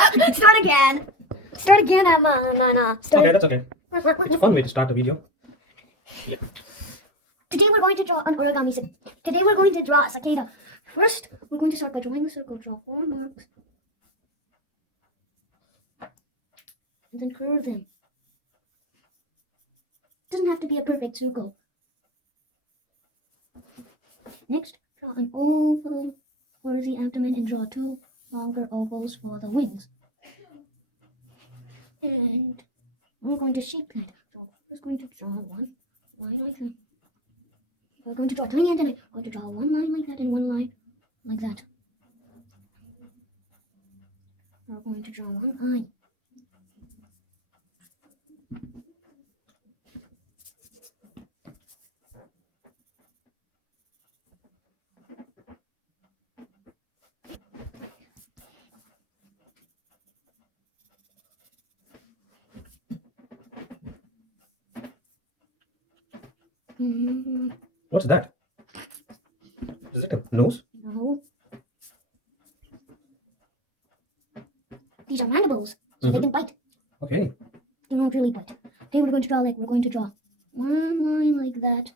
Start again. Start again, Emma. Start. Okay, that's okay. It's a fun way to start the video. Today we're going to draw an origami. Today we're going to draw a cicada. First, we're going to start by drawing a circle. Draw 4 marks. And then curve them. Doesn't have to be a perfect circle. Next, draw an oval for the abdomen and draw 2 longer ovals for the wings. And we're going to shape that. So we're just going to draw one line like that. We're going to draw tiny antennae. We're going to draw one line like that and one line like that. We're going to draw one eye. What's that? Is it a nose? No. These are mandibles, so they can bite. Okay. They don't really bite. Okay, we're going to draw one line like that,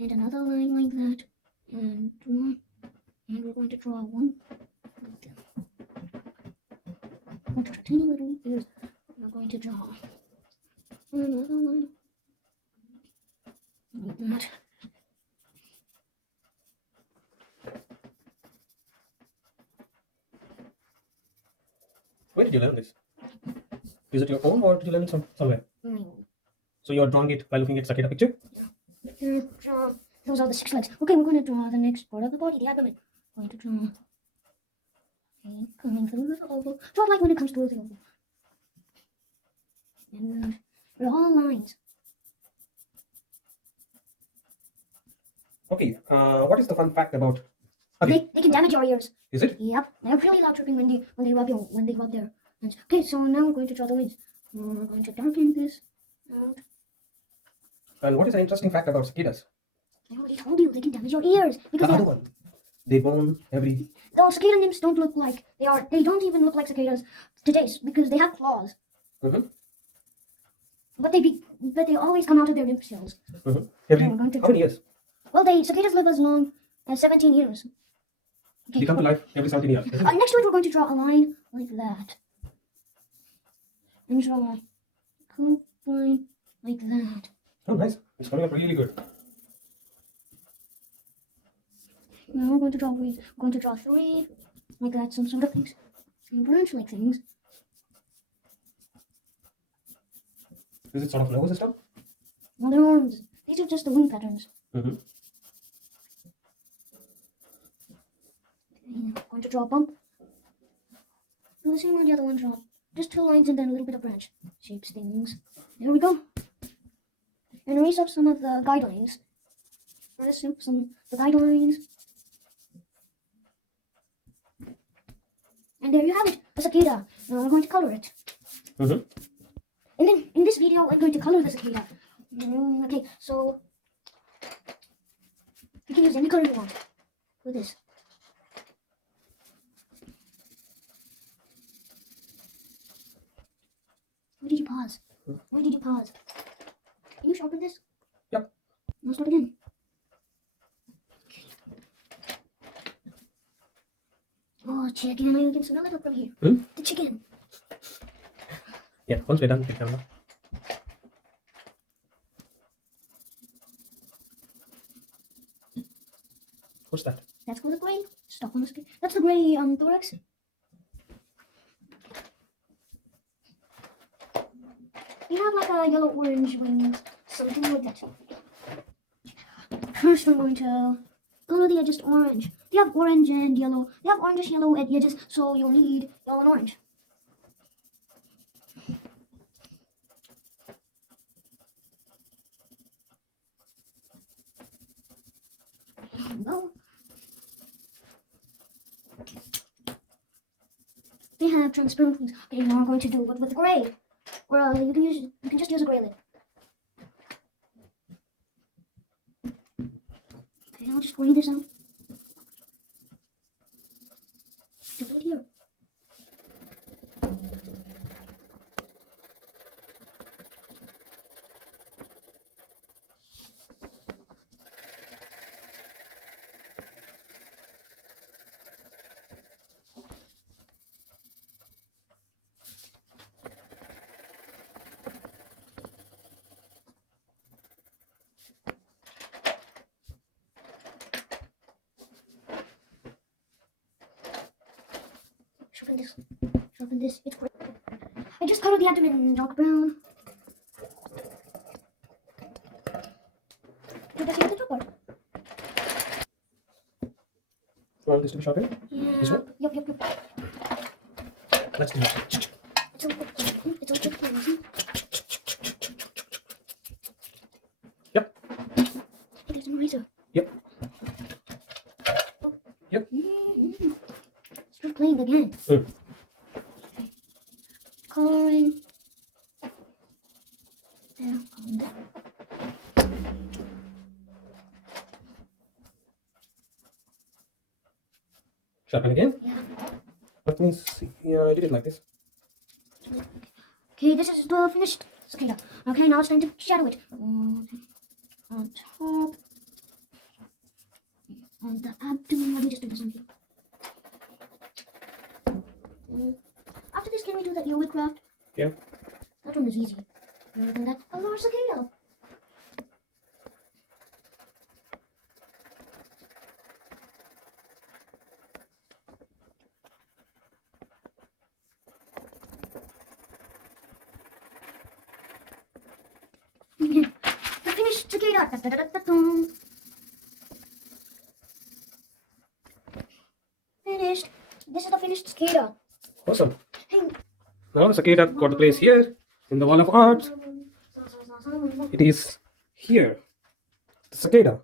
and another line like that, and one, and we're going to draw one like that. We're going to draw tiny little ears. We're going to draw another line like that. Where did you learn this? Is it your own or did you learn it somewhere? So you're drawing it by looking at cicada picture? Those are the 6 legs. Okay, we're going to draw the next part of the body, the abdomen. We're going to draw coming through the oval. Draw it like when it comes through the oval. And draw lines. Okay, what is the fun fact about... They can damage your ears. Is it? Yep, they're really loud tripping when they rub their hands. Okay, so now we're going to draw the wings. We're going to darken this out. And what is an interesting fact about cicadas? I already told you they can damage your ears because The other one. They born every... Those cicada nymphs don't look like they don't even look like cicadas to taste because they have claws. But they always come out of their nymph shells. Every... How many years? Well, cicadas live as long as 17 years. Okay. They come to life every 17 years. Next to it, we're going to draw a line like that. And draw a cool line like that. Oh, nice. It's coming up really good. Now we're going to draw 3 like that, some sort of things. Some branch-like things. Is it sort of nose and stuff? Well, they're arms. These are just the wing patterns. Going to draw a bump. Do the same one the other one draw. Just 2 lines and then a little bit of branch shapes things. There we go. And erase up some of the guidelines. Erase up some of the guidelines. And there you have it, a cicada. Now we're going to color it. And then in this video, I'm going to color the cicada. Okay, so you can use any color you want for this. Why did you pause? Why did you pause? Can you sharpen this? Yep. Now start again. Oh, chicken. I can smell it from here. The chicken. Yeah, once we're done with the camera. What's that? That's for the gray. Stop on the screen. That's the gray thorax. You have like a yellow-orange wings, something like that. First, I'm going to color the edges orange. They have orange and yellow. They have orangish yellow at the edges, so you'll need yellow and orange. No. They have transparent wings. Okay, now I'm going to do it with gray. Or you can just use a gray lid. Okay, I'll just green this out. Do it here. Sharpen this. Sharpen this. It's great. I just colored the abdomen dark brown. Did I see the top part? You want this to be sharpened? Yeah. This one? Yep. Let's do it. It's all good. Yep. Hey, there's an eraser. Yep. Yep. Start playing again. Mm. Coloring. There. Coloring there. Sharpen again. Yeah. Let me see. Yeah, I did it like this. Okay, this is the finished cicada. Okay, now it's time to shadow it. On top. On the abdomen. Let me just do this on here. After this, can we do the earwig craft? Yeah. That one is easy. Rather than that, a large cicada. The finished cicada. Finished. This is the finished cicada. Awesome. Hey. Now the cicada got the place here in the wall of art. It is here. The cicada.